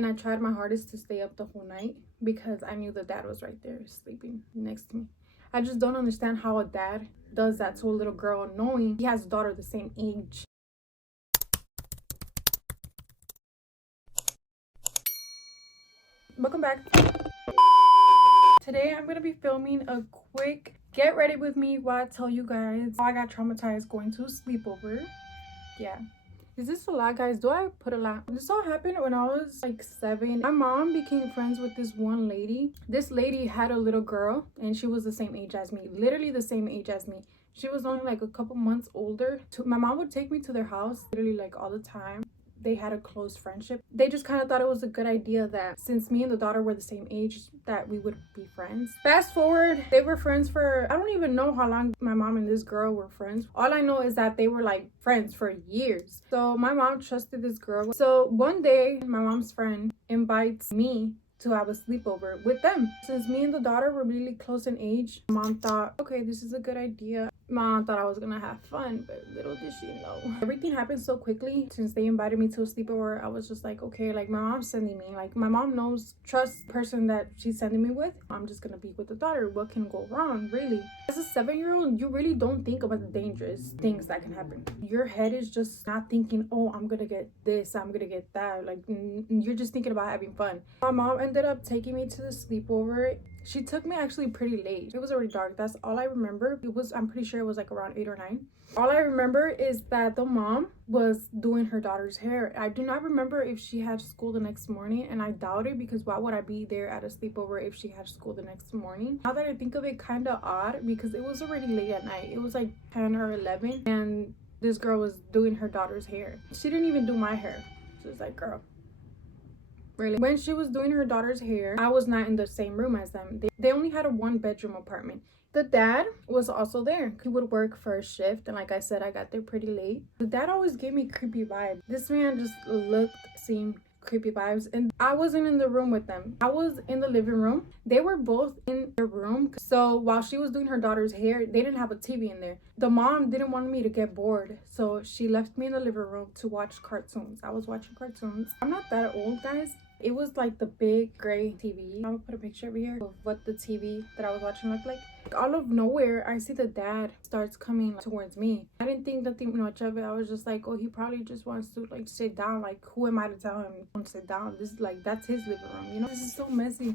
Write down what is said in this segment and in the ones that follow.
And I tried my hardest to stay up the whole night because I knew the dad was right there sleeping next to me. I just don't understand how a dad does that to a little girl knowing he has a daughter the same age. Welcome back. Today I'm going to be filming a quick get ready with me while I tell you guys how I got traumatized going to a sleepover. Yeah. Is this a lot, guys? Do I put a lot? This all happened when I was like 7. My mom became friends with this one lady. This lady had a little girl and she was the same age as me. Literally the same age as me. She was only like a couple months older. My mom would take me to their house literally like all the time. They had a close friendship. They just kind of thought it was a good idea that since me and the daughter were the same age that we would be friends. Fast forward, they were friends for, I don't even know how long my mom and this girl were friends. All I know is that they were like friends for years. So my mom trusted this girl. So one day my mom's friend invites me to have a sleepover with them. Since me and the daughter were really close in age, mom thought, okay, this is a good idea. Mom thought I was gonna have fun, but little did she know. Everything happened so quickly. Since they invited me to a sleepover, I was just like, okay, like my mom's sending me. Like my mom knows, trust person that she's sending me with. I'm just gonna be with the daughter. What can go wrong, really? As a 7-year-old, you really don't think about the dangerous things that can happen. Your head is just not thinking, oh, I'm gonna get this, I'm gonna get that. Like you're just thinking about having fun. My mom ended up taking me to the sleepover. She took me actually pretty late. It was already dark. That's all I remember. I'm pretty sure it was like around 8 or 9. All I remember is that the mom was doing her daughter's hair. I do not remember if she had school the next morning, and I doubt it because why would I be there at a sleepover if she had school the next morning? Now that I think of it, kind of odd because it was already late at night. It was like 10 or 11 and this girl was doing her daughter's hair. She didn't even do my hair. She was like, girl, really? When she was doing her daughter's hair, I was not in the same room as them. They only had a 1-bedroom apartment. The dad was also there. He would work first shift, and like I said, I got there pretty late. The dad always gave me creepy vibes. This man just seemed creepy vibes, and I wasn't in the room with them. I was in the living room. They were both in their room. So while she was doing her daughter's hair, they didn't have a TV in there. The mom didn't want me to get bored, so she left me in the living room to watch cartoons. I was watching cartoons. I'm not that old, guys. It was like the big gray TV. I'm gonna put a picture over here of what the TV that I was watching looked like. Out of nowhere, I see the dad starts coming towards me. I didn't think nothing much of it. I was just like, oh, he probably just wants to like sit down. Like, who am I to tell him to sit down? This is like, that's his living room, you know? This is so messy.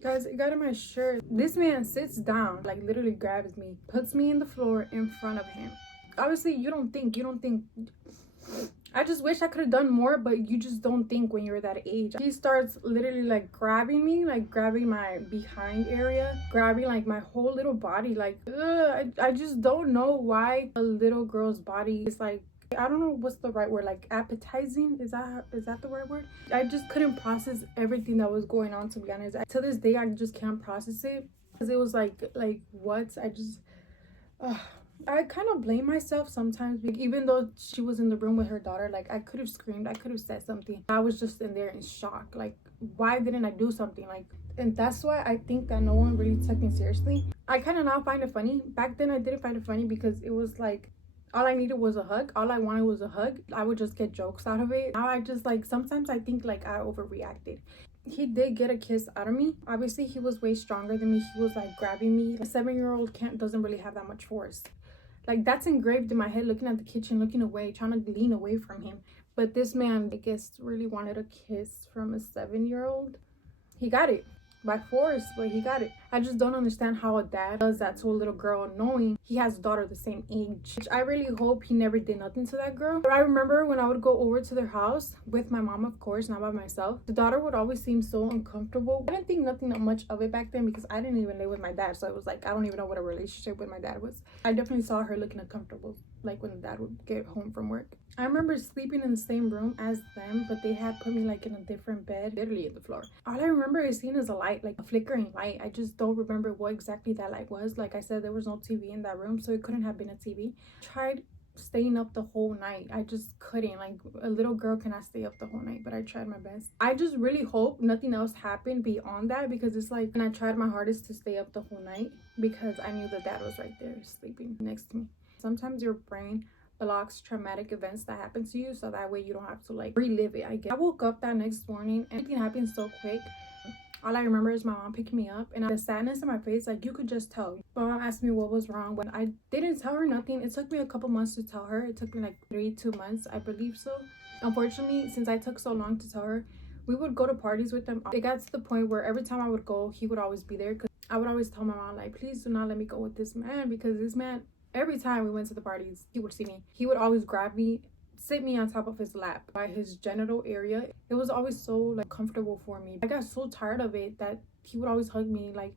Guys, it got in my shirt. This man sits down, like literally grabs me, puts me in the floor in front of him. Obviously, you don't think. I just wish I could have done more, but you just don't think when you're that age. He starts literally like grabbing me, like grabbing my behind area, grabbing like my whole little body. Like, I just don't know why a little girl's body is like, I don't know what's the right word, like appetizing. Is that the right word? I just couldn't process everything that was going on, to be honest. To this day, I just can't process it because it was like what? I kind of blame myself sometimes, even though she was in the room with her daughter. Like, I could have screamed, I could have said something. I was just in there in shock. Like, why didn't I do something? Like, and that's why I think that no one really took me seriously. I kind of now find it funny. Back then I didn't find it funny because it was like all I needed was a hug. All I wanted was a hug. I would just get jokes out of it. Now I just like, sometimes I think like I overreacted. He did get a kiss out of me. Obviously he was way stronger than me. He was like grabbing me. A 7-year-old doesn't really have that much force. Like, that's engraved in my head, looking at the kitchen, looking away, trying to lean away from him. But this man, I guess, really wanted a kiss from a 7-year-old. He got it by force, but he got it. I just don't understand how a dad does that to a little girl knowing he has a daughter the same age. I really hope he never did nothing to that girl. But I remember when I would go over to their house with my mom, of course, not by myself, the daughter would always seem so uncomfortable. I didn't think nothing much of it back then because I didn't even live with my dad, so it was like I don't even know what a relationship with my dad was. I definitely saw her looking uncomfortable, like when the dad would get home from work. I remember sleeping in the same room as them, but they had put me like in a different bed, literally in the floor. All I remember is seeing is a light, like a flickering light. I just don't remember what exactly that light was. Like I said, there was no TV in that room, so it couldn't have been a TV. Tried staying up the whole night. I just couldn't. Like, a little girl cannot stay up the whole night, but I tried my best. I just really hope nothing else happened beyond that, because it's like, and I tried my hardest to stay up the whole night because I knew the dad was right there sleeping next to me. Sometimes your brain blocks traumatic events that happen to you, so that way you don't have to like relive it. I guess I woke up that next morning and everything happened so quick. All I remember is my mom picking me up, and the sadness in my face, like you could just tell. My mom asked me what was wrong, but I didn't tell her nothing. It took me a couple months to tell her. It took me like 2 months, I believe so. Unfortunately, since I took so long to tell her, we would go to parties with them. It got to the point where every time I would go, he would always be there, because I would always tell my mom, like, please do not let me go with this man, because this man, every time we went to the parties, he would see me. He would always grab me, sit me on top of his lap by his genital area. It was always so like comfortable for me. I got so tired of it that he would always hug me. Like,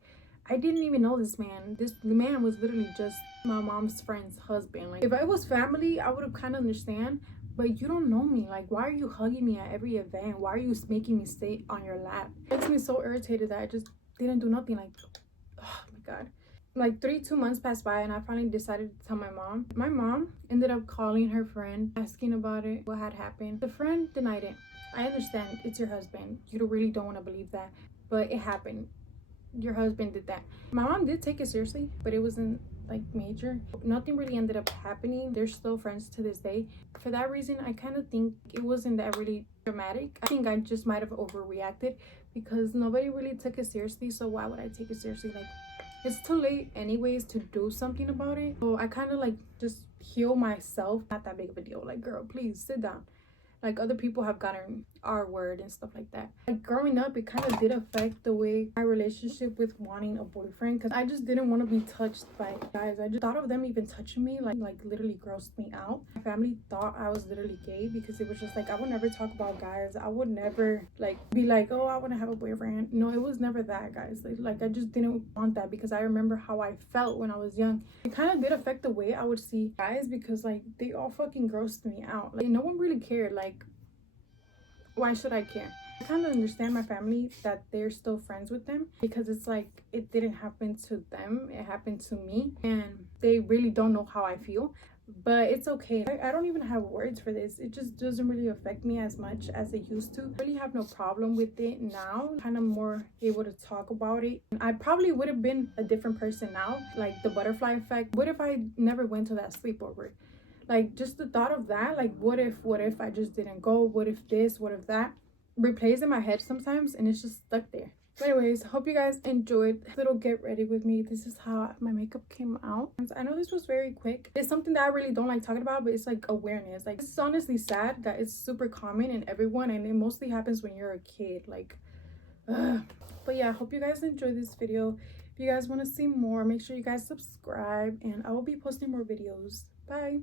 I didn't even know this man. The man was literally just my mom's friend's husband. Like, if it was family, I would have kind of understand, but you don't know me. Like, why are you hugging me at every event? Why are you making me sit on your lap? It makes me so irritated that I just didn't do nothing. Like, oh my god. Like 2 months passed by, and I finally decided to tell my mom. My mom ended up calling her friend, asking about it, what had happened. The friend denied it. I understand, it's your husband. You really don't want to believe that, but it happened. Your husband did that. My mom did take it seriously, but it wasn't like major. Nothing really ended up happening. They're still friends to this day. For that reason, I kind of think it wasn't that really dramatic. I think I just might have overreacted, because nobody really took it seriously, so why would I take it seriously? Like, it's too late anyways to do something about it. So I kind of like just heal myself. Not that big of a deal. Like, girl, please sit down. Like, other people have gotten our word and stuff like that. Like, growing up, it kind of did affect the way my relationship with wanting a boyfriend, because I just didn't want to be touched by guys. I just thought of them even touching me like literally grossed me out. My family thought I was literally gay, because it was just like I would never talk about guys. I would never like be like, oh, I want to have a boyfriend. No, it was never that, guys. Like I just didn't want that, because I remember how I felt when I was young. It kind of did affect the way I would see guys, because like they all fucking grossed me out. Like, no one really cared. Like, why should I care? I kind of understand my family that they're still friends with them, because it's like it didn't happen to them, it happened to me, and they really don't know how I feel. But it's okay. I don't even have words for this. It just doesn't really affect me as much as it used to. I really have no problem with it now. Kind of more able to talk about it. I probably would have been a different person now. Like, the butterfly effect. What if I never went to that sleepover? Like, just the thought of that, like, what if I just didn't go? What if this, what if that replays in my head sometimes, and it's just stuck there. But anyways, hope you guys enjoyed this little get ready with me. This is how my makeup came out. I know this was very quick. It's something that I really don't like talking about, but it's like awareness. Like, it's honestly sad that it's super common in everyone, and it mostly happens when you're a kid. Like, but yeah, I hope you guys enjoyed this video. If you guys want to see more, make sure you guys subscribe, and I will be posting more videos. Bye.